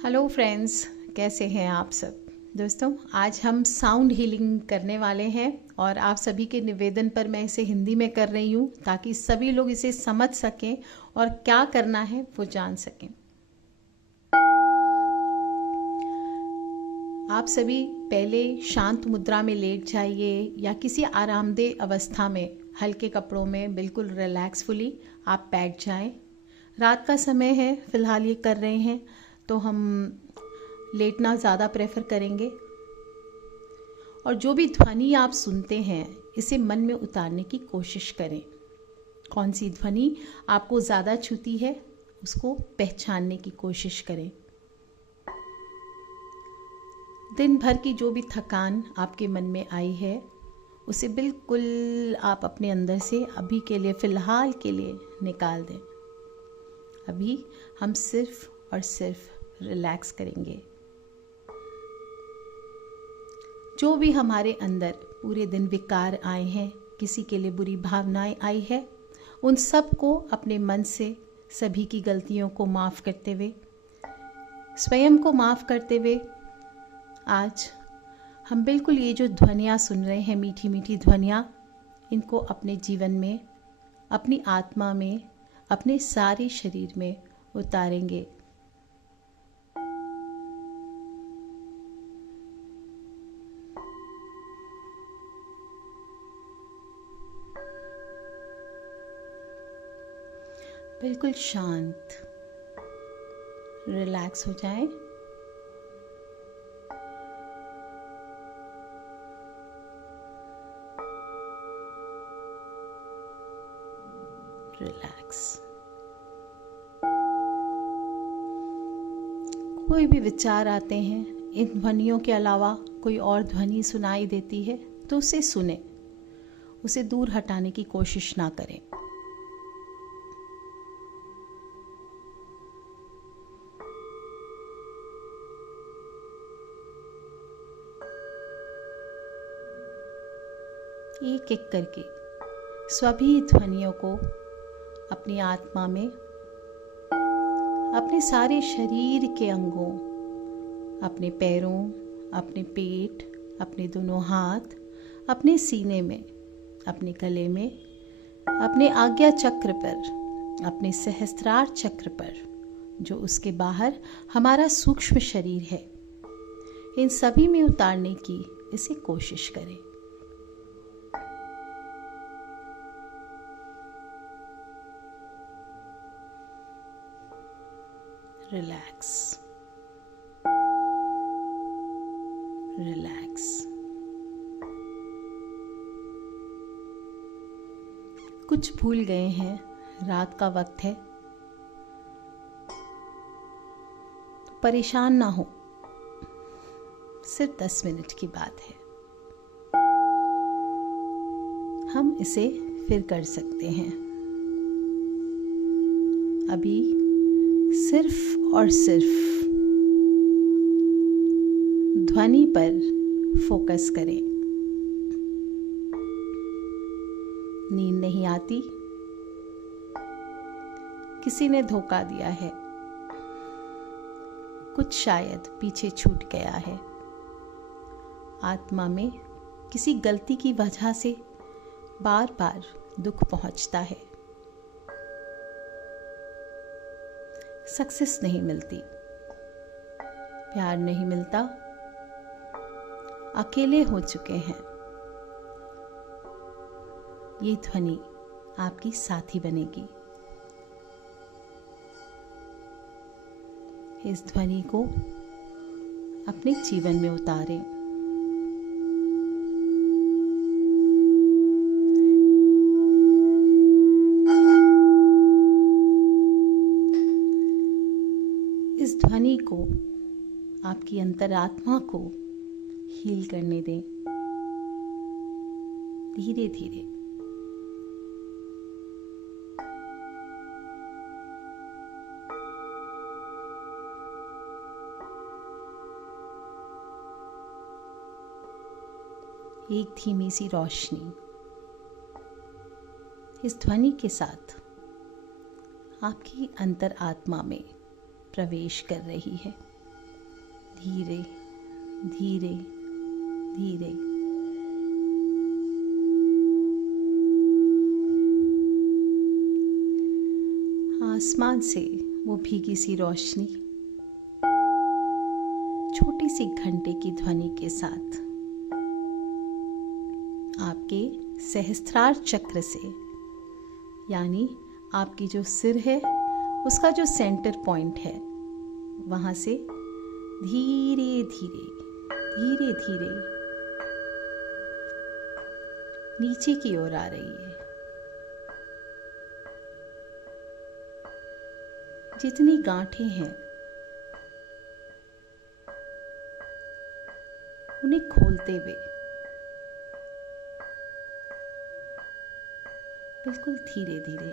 Hello friends, कैसे हैं आप सब। दोस्तों, आज हम साउंड हीलिंग करने वाले हैं और आप सभी के निवेदन पर मैं इसे हिंदी में कर रही हूँ ताकि सभी लोग इसे समझ सकें और क्या करना है वो जान सकें। आप सभी पहले शांत मुद्रा में लेट जाइए या किसी आरामदेह अवस्था में हल्के कपड़ों में बिल्कुल रिलैक्सफुली आप बैठ जाएं। रात का समय है, फ़िलहाल ये कर रहे हैं तो हम लेटना ज़्यादा प्रेफर करेंगे। और जो भी ध्वनि आप सुनते हैं इसे मन में उतारने की कोशिश करें। कौन सी ध्वनि आपको ज़्यादा छूती है उसको पहचानने की कोशिश करें। दिन भर की जो भी थकान आपके मन में आई है उसे बिल्कुल आप अपने अंदर से अभी के लिए, फ़िलहाल के लिए निकाल दें। अभी हम सिर्फ और सिर्फ रिलैक्स करेंगे। जो भी हमारे अंदर पूरे दिन विकार आए हैं, किसी के लिए बुरी भावनाएं आई है, उन सब को अपने मन से सभी की गलतियों को माफ़ करते हुए, स्वयं को माफ़ करते हुए, आज हम बिल्कुल ये जो ध्वनियाँ सुन रहे हैं, मीठी मीठी ध्वनियाँ, इनको अपने जीवन में, अपनी आत्मा में, अपने सारे शरीर में उतारेंगे। बिल्कुल शांत, रिलैक्स हो जाएं। रिलैक्स। कोई भी विचार आते हैं, इन ध्वनियों के अलावा कोई और ध्वनि सुनाई देती है तो उसे सुने, उसे दूर हटाने की कोशिश ना करें। एक एक करके सभी ध्वनियों को अपनी आत्मा में, अपने सारे शरीर के अंगों, अपने पैरों, अपने पेट, अपने दोनों हाथ, अपने सीने में, अपने गले में, अपने आज्ञा चक्र पर, अपने सहस्त्रार चक्र पर, जो उसके बाहर हमारा सूक्ष्म शरीर है, इन सभी में उतारने की इसे कोशिश करें। Relax, relax. कुछ भूल गए हैं, रात का वक्त है, तो परेशान ना हो, सिर्फ 10 मिनट की बात है, हम इसे फिर कर सकते हैं। अभी सिर्फ और सिर्फ ध्वनि पर फोकस करें। नींद नहीं आती, किसी ने धोखा दिया है, कुछ शायद पीछे छूट गया है, आत्मा में किसी गलती की वजह से बार बार दुख पहुंचता है, सक्सेस नहीं मिलती, प्यार नहीं मिलता, अकेले हो चुके हैं। ये ध्वनि आपकी साथी बनेगी। इस ध्वनि को अपने जीवन में उतारें। इस ध्वनि को आपकी अंतरात्मा को हील करने दें, धीरे धीरे। एक धीमी सी रोशनी इस ध्वनि के साथ आपकी अंतरात्मा में प्रवेश कर रही है। धीरे धीरे धीरे। आसमान से वो भीगी सी रोशनी छोटी सी घंटे की ध्वनि के साथ आपके सहस्त्रार चक्र से, यानी आपकी जो सिर है उसका जो सेंटर पॉइंट है, वहां से धीरे धीरे धीरे धीरे नीचे की ओर आ रही है। जितनी गांठें हैं उन्हें खोलते हुए बिल्कुल धीरे धीरे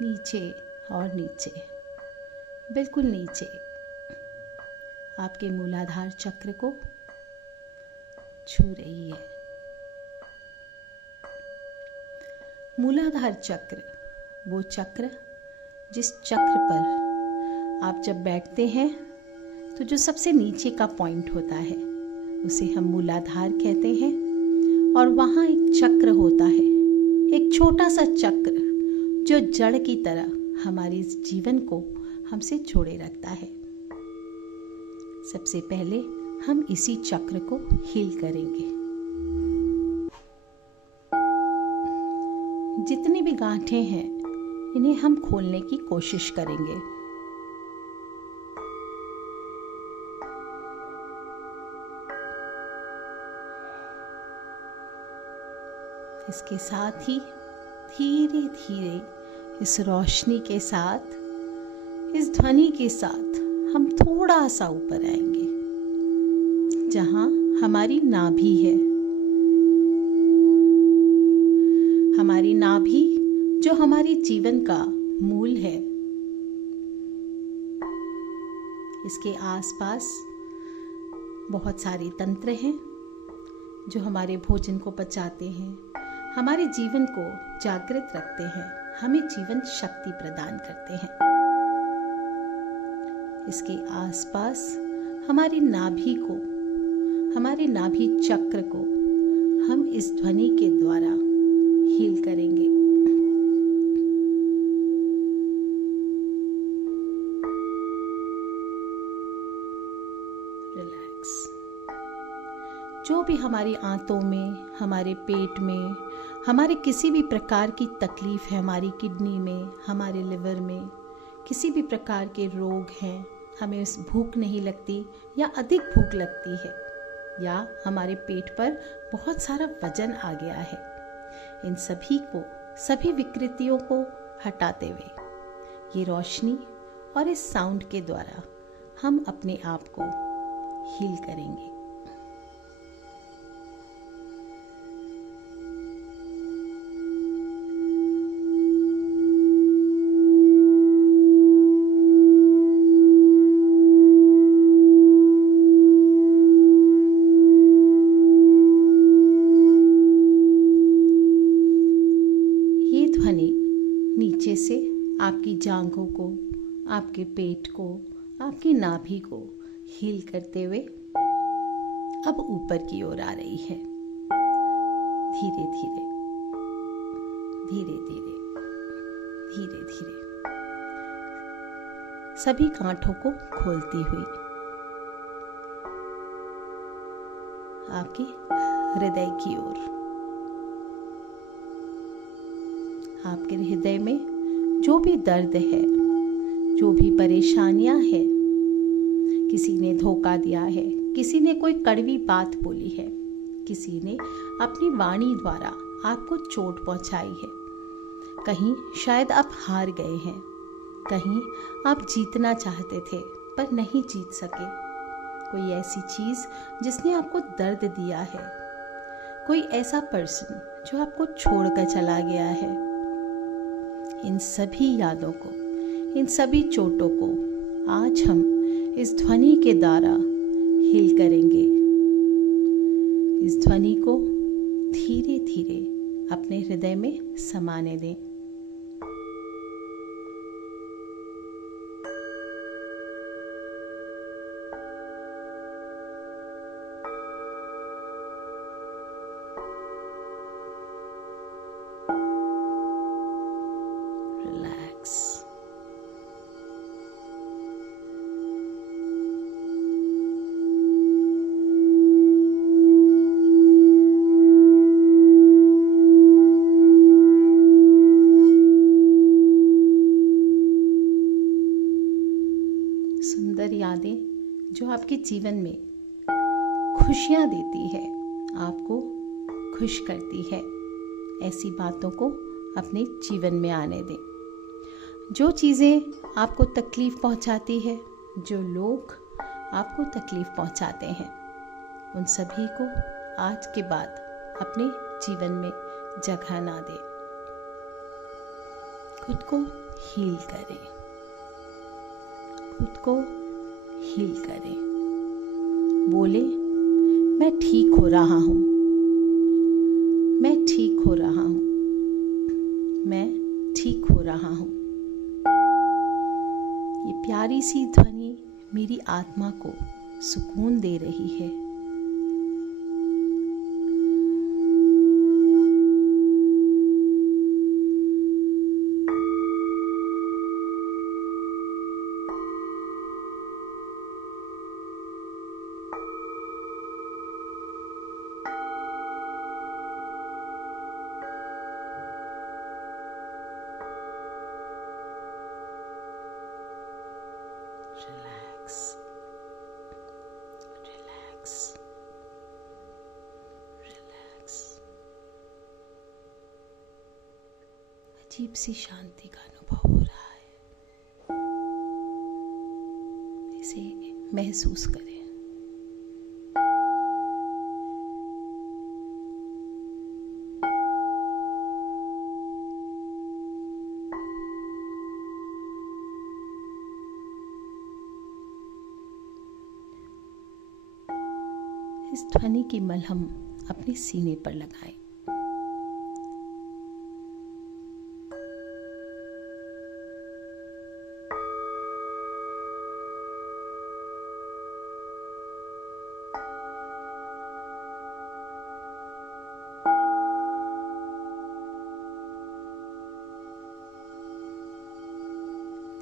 नीचे और नीचे, बिल्कुल नीचे आपके मूलाधार चक्र को छू रही है। मूलाधार चक्र वो चक्र जिस चक्र पर आप जब बैठते हैं तो जो सबसे नीचे का पॉइंट होता है उसे हम मूलाधार कहते हैं। और वहाँ एक चक्र होता है, एक छोटा सा चक्र जो जड़ की तरह हमारे इस जीवन को हमसे जोड़े रखता है। सबसे पहले हम इसी चक्र को हील करेंगे। जितनी भी गांठें हैं इन्हें हम खोलने की कोशिश करेंगे। इसके साथ ही धीरे धीरे इस रोशनी के साथ, इस ध्वनि के साथ हम थोड़ा सा ऊपर आएंगे, जहां हमारी नाभि है। हमारी नाभि जो हमारे जीवन का मूल है। इसके आसपास बहुत सारे तंत्र हैं जो हमारे भोजन को पचाते हैं, हमारे जीवन को जागृत रखते हैं, हमें जीवन शक्ति प्रदान करते हैं। इसके आसपास हमारी नाभि को, हमारे नाभि चक्र को हम इस ध्वनि के द्वारा हील करेंगे। रिलैक्स। जो भी हमारी आंतों में, हमारे पेट में, हमारे किसी भी प्रकार की तकलीफ है, हमारी किडनी में, हमारे लिवर में किसी भी प्रकार के रोग हैं, हमें भूख नहीं लगती या अधिक भूख लगती है, या हमारे पेट पर बहुत सारा वजन आ गया है, इन सभी को, सभी विकृतियों को हटाते हुए ये रोशनी और इस साउंड के द्वारा हम अपने आप को हील करेंगे। नीचे से आपकी जांघों को, आपके पेट को, आपकी नाभि को हील करते हुए अब ऊपर की ओर आ रही है। धीरे धीरे धीरे धीरे धीरे धीरे सभी गांठों को खोलती हुई आपके हृदय की ओर। आपके हृदय में जो भी दर्द है, जो भी परेशानियां हैं, किसी ने धोखा दिया है, किसी ने कोई कड़वी बात बोली है, किसी ने अपनी वाणी द्वारा आपको चोट पहुंचाई है, कहीं शायद आप हार गए हैं, कहीं आप जीतना चाहते थे पर नहीं जीत सके, कोई ऐसी चीज जिसने आपको दर्द दिया है, कोई ऐसा पर्सन जो आपको छोड़कर चला गया है, इन सभी यादों को, इन सभी चोटों को आज हम इस ध्वनि के द्वारा हील करेंगे। इस ध्वनि को धीरे धीरे अपने हृदय में समाने दें। रिलैक्स। सुंदर यादें जो आपके जीवन में खुशियाँ देती है, आपको खुश करती है, ऐसी बातों को अपने जीवन में आने दें। जो चीज़ें आपको तकलीफ़ पहुंचाती है, जो लोग आपको तकलीफ़ पहुंचाते हैं, उन सभी को आज के बाद अपने जीवन में जगह ना दें। खुद को हील करें, खुद को हील करें। बोले, मैं ठीक हो रहा हूँ, मैं ठीक हो रहा हूँ, मैं ठीक हो रहा हूँ। ये प्यारी सी ध्वनि मेरी आत्मा को सुकून दे रही है। Relax, relax, relax. अजीब सी शांति का अनुभव हो रहा है, इसे महसूस करें। इस ध्वनि की मलहम अपने सीने पर लगाएं।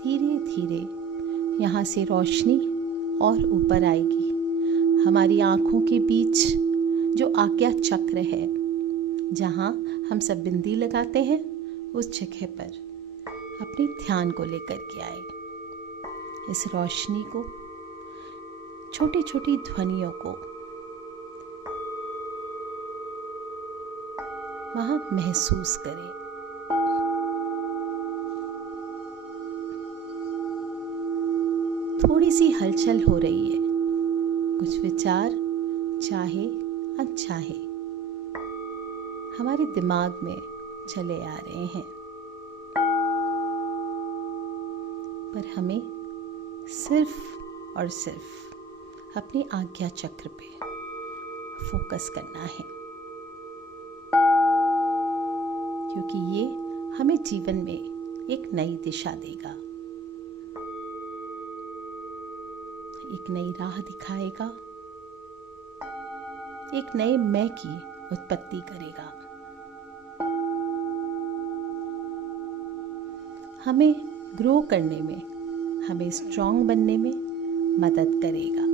धीरे धीरे यहाँ से रोशनी और ऊपर आएगी। हमारी आँखों के बीच जो आज्ञा चक्र है, जहाँ हम सब बिंदी लगाते हैं, उस जगह पर अपने ध्यान को लेकर के आए। इस रोशनी को, छोटी छोटी ध्वनियों को वहाँ महसूस करें। थोड़ी सी हलचल हो रही है, कुछ विचार चाहे अनचाहे हमारे दिमाग में चले आ रहे हैं, पर हमें सिर्फ और सिर्फ अपने आज्ञा चक्र पे फोकस करना है, क्योंकि ये हमें जीवन में एक नई दिशा देगा, एक नई राह दिखाएगा, एक नए मैं की उत्पत्ति करेगा। हमें ग्रो करने में, हमें स्ट्रॉन्ग बनने में मदद करेगा।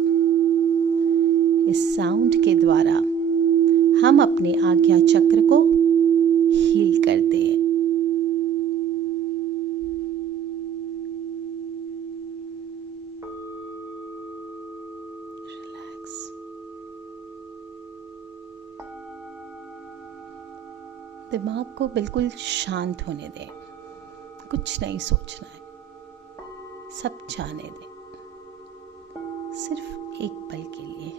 इस साउंड के द्वारा हम अपने आज्ञा चक्र को हील करते हैं। दिमाग को बिल्कुल शांत होने दें, कुछ नहीं सोचना है, सब जाने दें, सिर्फ एक पल के लिए।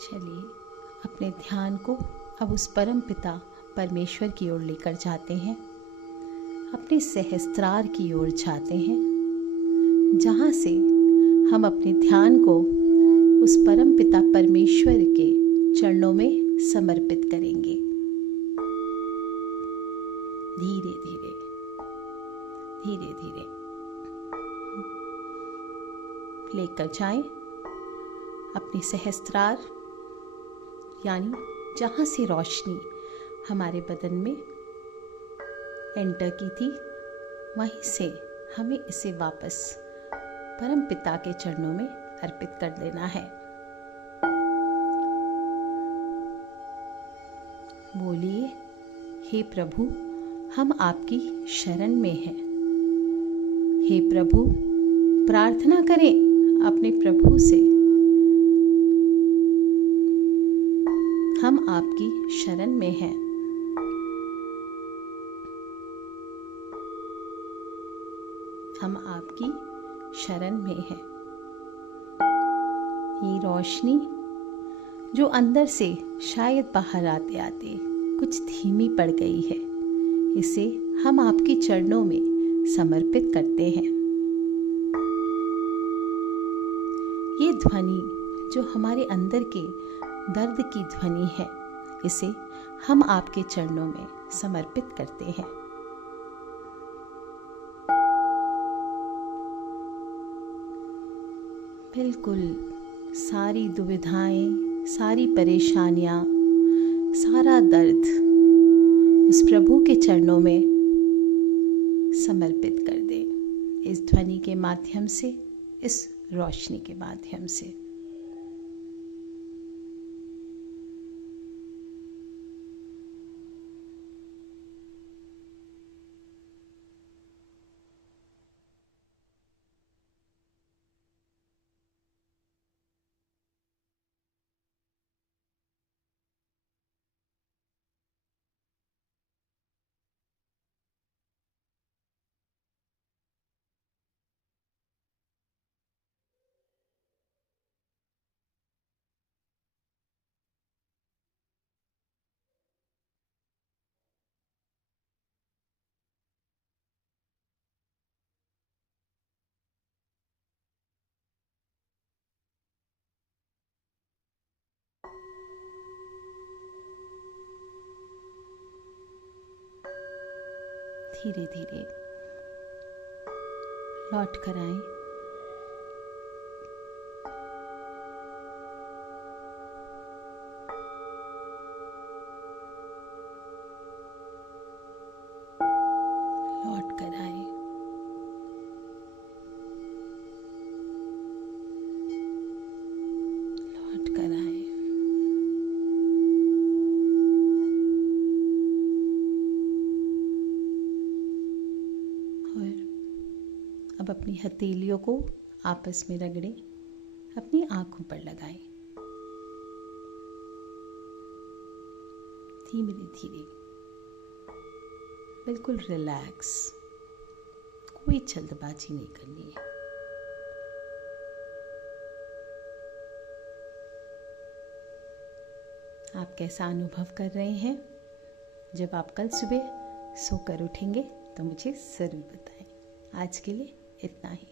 चलिए अपने ध्यान को अब उस परम पिता परमेश्वर की ओर लेकर जाते हैं, अपने सहस्त्रार की ओर जाते हैं, जहाँ से हम अपने ध्यान को उस परम पिता परमेश्वर के चरणों में समर्पित करेंगे। धीरे धीरे धीरे धीरे लेकर जाएं अपने सहस्त्रार, यानी जहाँ से रोशनी हमारे बदन में एंटर की थी, वहीं से हमें इसे वापस परम पिता के चरणों में अर्पित कर देना है। बोलिए, हे प्रभु, हम आपकी शरण में हैं। हे प्रभु, प्रार्थना करें अपने प्रभु से। हम आपकी शरण में हैं। हम आपकी शरण में हैं। ये रोशनी जो अंदर से शायद बाहर आते आते कुछ धीमी पड़ गई है, इसे हम आपके चरणों में समर्पित करते हैं। ये ध्वनि जो हमारे अंदर के दर्द की ध्वनि है, इसे हम आपके चरणों में समर्पित करते हैं। बिल्कुल सारी दुविधाएं, सारी परेशानियां, सारा दर्द उस प्रभु के चरणों में समर्पित कर दें, इस ध्वनि के माध्यम से, इस रोशनी के माध्यम से। धीरे धीरे लौट कर आएं। लौट कर आएं। लौट कर आएं। अब अपनी हथेलियों को आपस में रगड़ें, अपनी आंखों पर लगाएं। धीरे धीरे बिल्कुल रिलैक्स, कोई जल्दबाजी नहीं करनी है। आप कैसा अनुभव कर रहे हैं? जब आप कल सुबह सोकर उठेंगे तो मुझे ज़रूर बताएं। आज के लिए इतना ही।